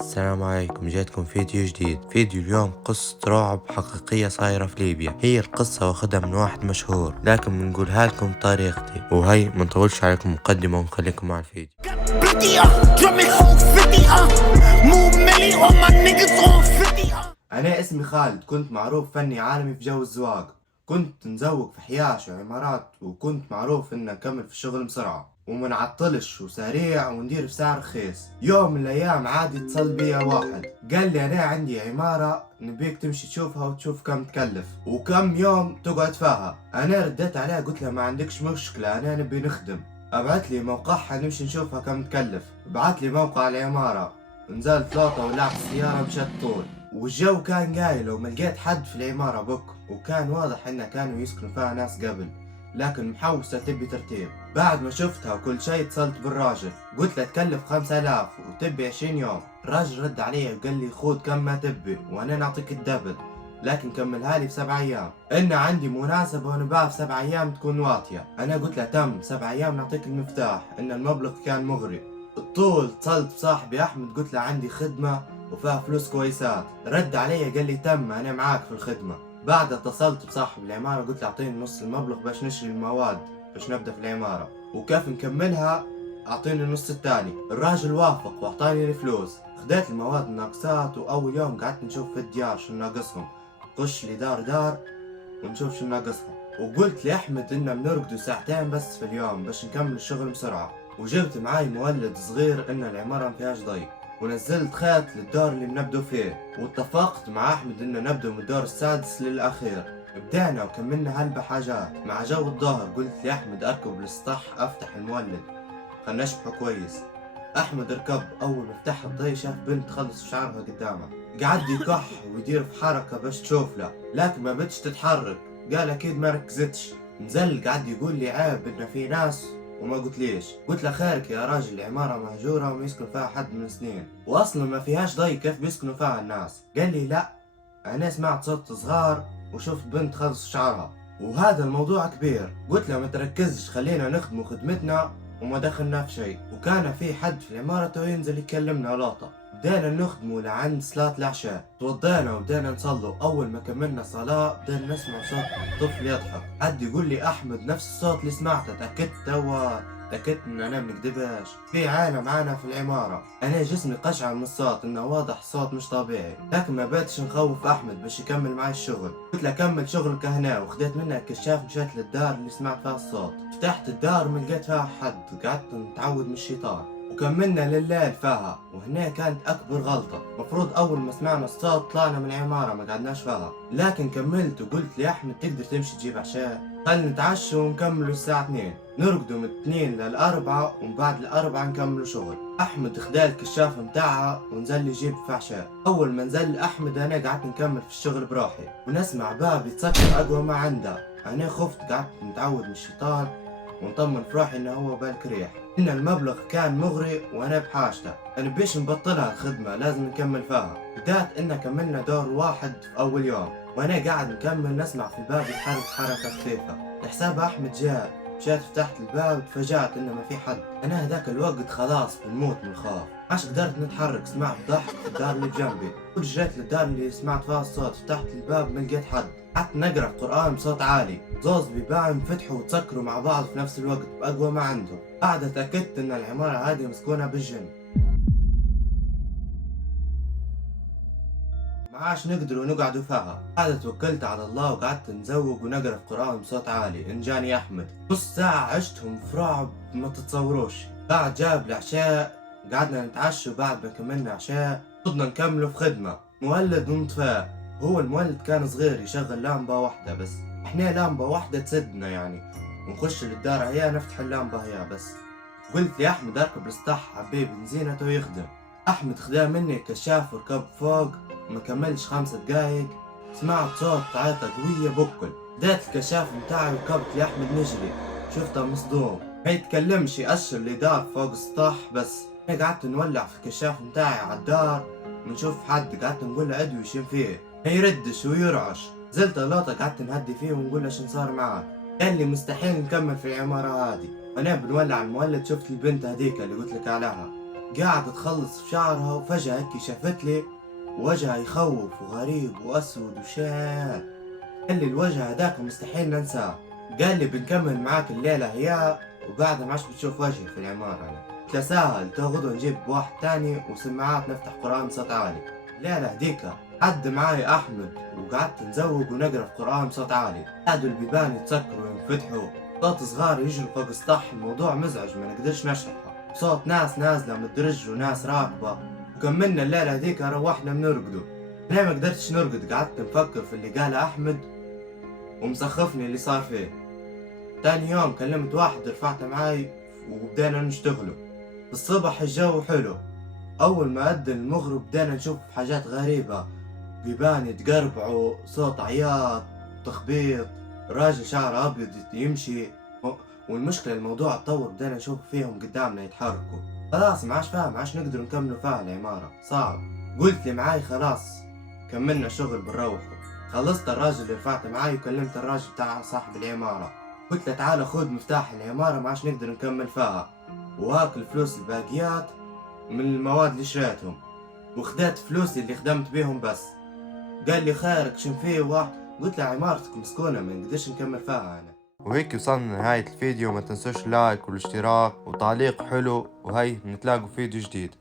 السلام عليكم، جاتكم فيديو جديد. فيديو اليوم قصة رعب حقيقية صايرة في ليبيا. هي القصة واخدها من واحد مشهور، لكن بنقولها لكم بطريقتي. وهي منطولش عليكم مقدمة ونخليكم مع الفيديو. أنا اسمي خالد، كنت معروف فني عالمي في جو الزواق. كنت نزوق في حياش وعمارات، وكنت معروف إن نكمل في الشغل بسرعة ومنعطلش وسريع وندير في سعر رخيص. يوم من الأيام عادي اتصل بيا واحد قال لي أنا عندي عمارة نبيك تمشي تشوفها وتشوف كم تكلف وكم يوم تقعد فيها. أنا رديت عليه قلت له ما عندكش مشكلة، أنا نبي نخدم. أبعت لي موقعها نمشي نشوفها كم تكلف. بعت لي موقع العمارة، نزلت لوطة ولعت السيارة مشت طول، والجو كان قايل وما لقيت حد في العمارة بك، وكان واضح انه كانوا يسكنوا فيها ناس قبل، لكن محوسة تبي ترتيب. بعد ما شفتها وكل شيء اتصلت بالراجل قلت له تكلف 5000 وتبي 20 يوم. الراجل رد علي وقال لي خود كم ما تبي وانا نعطيك الدبل، لكن كملها لي في 7 ايام. ان عندي مناسبة ونباها في 7 ايام تكون واطية. انا قلت له تم 7 ايام نعطيك المفتاح. ان المبلغ كان مغري. الطول اتصلت بصاحبي احمد قلت له عندي خدمة وفيها فلوس كويسات. رد علي قال لي تم انا معاك في الخدمة. بعد اتصلت بصاحب العمارة قلت له اعطيني نص المبلغ باش نشري المواد باش نبدأ في العمارة، وكيف نكملها اعطيني النص الثاني. الراجل وافق واعطاني الفلوس. خديت المواد الناقصات، واول يوم قعدت نشوف في الديار شو ناقصهم، نخش لي دار دار ونشوف شو ناقصها. وقلت لأحمد إننا بنرقدوا ساعتين بس في اليوم باش نكمل الشغل بسرعة. وجبت معاي مولد صغير إن العمارة مفيهاش ضي، ونزلت خيط للدور اللي بنبدو فيه، واتفقت مع أحمد إن نبدو من الدور السادس للأخير. بدينا وكملنا هلبة حاجات. مع جو الظهر قلت لأحمد أركب السطح أفتح المولد خلنا نشبحه كويس. أحمد ركب. أول ما فتح الضي شاف بنت تخلص شعرها قدامه، قعد يكح ويدير في حركة باش تشوف له، لكن ما بدش تتحرك. قال أكيد ما ركزتش. نزل قعد يقول لي عيب إن في ناس وما قلت ليش. قلت له خيرك يا راجل، العمارة مهجورة وما يسكن فيها حد من سنين، وأصلا ما فيهاش ضي، كيف بيسكنوا فيها الناس؟ قال لي لا، أنا سمعت صوت صغار وشفت بنت خلص شعرها وهذا الموضوع كبير. قلت له ما تركزش، خلينا نخدموا خدمتنا وما دخلنا في شيء. وكان في حد في العمارة تو ينزل يكلمنا لوطة. بدينا نخدموا لعند صلاة العشاء. توضينا وبدينا نصلوا. أول ما كملنا صلاة بدينا نسمع صوت طفل يضحك. حد يقول لي أحمد نفس الصوت اللي سمعته. تأكدت إن أنا منكدبش. في عالم معانا في العمارة. أنا جسمي قشعر من الصوت، إنه واضح الصوت مش طبيعي، لكن ما بقتش نخوف أحمد باش يكمل معي الشغل. قلت له كمل شغلك هنا، وخديت منه الكشاف مشيت للدار اللي سمعت فيها الصوت. فتحت الدار ما لقيت فيها حد، قعدت نتعود من الشيطان وكملنا لليل فيها. وهنا كانت أكبر غلطة، مفروض أول ما سمعنا الصوت طلعنا من العمارة ما قعدناش فيها، لكن كملت وقلت لأحمد تقدر تمشي تجيب عشاء، خلينا نتعشى ونكملوا الساعة 2. نرقدوا من 2 لل4 ومن بعد ال4 نكملوا شغل. أحمد خدا الكشاف متاعها ونزل يجيب في عشاء. أول ما نزل أحمد أنا قعدت نكمل في الشغل براحي، ونسمع باب يتسكر أقوى ما عنده. أنا خفت، قعدت نتعود من الشيطان ونطمن في روحي إنه هو بالك ريح. إن المبلغ كان مغري وأنا بحاجته. أنا بيش نبطلها الخدمة، لازم نكمل فيها. بدأت إن كملنا دور واحد في أول يوم، وأنا قاعد نكمل نسمع في الباب يتحرك حركة خفيفة. لحساب أحمد جاء. مشيت فتحت الباب تفاجأت إنه ما في حد. أنا هذاك الوقت خلاص بنموت من الخوف، عاش قدرت نتحرك. سمعت ضحك في الدار اللي بجنبي، جيت للدار اللي سمعت فيها الصوت. فتحت الباب ما لقيت حد. قعدت نقرأ القرآن بصوت عالي. زوز بيبان فتحوا وتسكروا مع بعض في نفس الوقت بأقوى ما عندهم. بعد اتأكدت إن العمارة هذه مسكونة بالجن، معاش نقدروا نقعدوا فيها. بعد توكلت على الله وقعدت نزوق ونقرا القرآن بصوت عالي. إن جاني أحمد نص ساعة عشتهم في رعب ما تتصوروش. بعد جاب العشاء قعدنا نتعشى، وبعد ما كملنا عشاء صدنا نكملوا في خدمة مولد ونطفاه. هو المولد كان صغير يشغل لامبة واحدة بس، احنا لامبة واحدة تسدنا يعني، ونخش للدار هيا نفتح اللامبة هيا بس. قلت لي أحمد أركب السطح عبيه بنزينة ويخدم. أحمد خدا مني الكشاف وركب فوق. ما كملش 5 دقايق سمعت صوت عيطة قوية بكل. بديت الكشاف متاعي وكبت لأحمد نجري. شفته مصدوم، ما يتكلمش، يأشر لي دار فوق السطح بس. أنا قعدت نولع في الكشاف متاعي على الدار ونشوف حد. قعدت نقول له ادوي شين فيه، ما يردش ويرعش. زلت اللوطة قعدت نهدي فيه ونقول له شن صار معاك. قال لي مستحيل نكمل في العمارة هذه. أنا بنولع المولد شفت البنت هذيك اللي قلت لك عليها، قاعدة تخلص في شعرها وفجأة هيك شافت لي وجهها يخوف وغريب وأسود وشاد. قال لي الوجه هداك مستحيل ننساه. قال لي بنكمل معاك الليلة هي وبعدها ما عادش بتشوف وجهي في العمارة. أنا قلت له سهل، تو غدوة نجيب واحد تاني وسماعات نفتح قرآن بصوت عالي. الليلة هديك عد معاي أحمد وقعدت نزوق ونقرا في قرآن بصوت عالي. قعدوا البيبان يتسكروا وينفتحوا، صوت صغار يجروا فوق السطح. الموضوع مزعج ما نقدرش نشرحه، صوت ناس نازلة من الدرج وناس راكبة. وكملنا الليلة هديك روحنا بنرقدوا. أنا ما قدرتش نرقد، قعدت نفكر في اللي قاله أحمد ومسخفني اللي صار فيه. تاني يوم كلمت واحد رفعته معاي وبدينا نشتغلوا. الصبح الجو حلو، أول ما أذن المغرب بدينا نشوف حاجات غريبة، بيبان يتقربعوا، صوت عياط، تخبيط، راجل شعره أبيض يمشي. والمشكلة الموضوع اتطور، بدينا نشوف فيهم قدامنا يتحركوا. خلاص ما عادش فاهم، ما عادش نقدر نكملوا فيها العمارة، صعب. قلت لي معاي خلاص كملنا شغل بنروحوا. خلصت الراجل اللي رفعته معاي وكلمت الراجل بتاع صاحب العمارة، قلت له تعال خذ مفتاح العمارة ما عادش نقدر نكمل فيها، وهاك الفلوس الباقيات من المواد اللي شريتهم، وخديت فلوسي اللي خدمت بيهم بس. قال لي خيرك شن فيه واحد. قلت له عمارتك مسكونة ما نقدرش نكمل فيها أنا. وهيك وصلنا لنهاية الفيديو، ما تنسوش لايك والاشتراك وتعليق حلو، وهي نتلاقوا في فيديو جديد.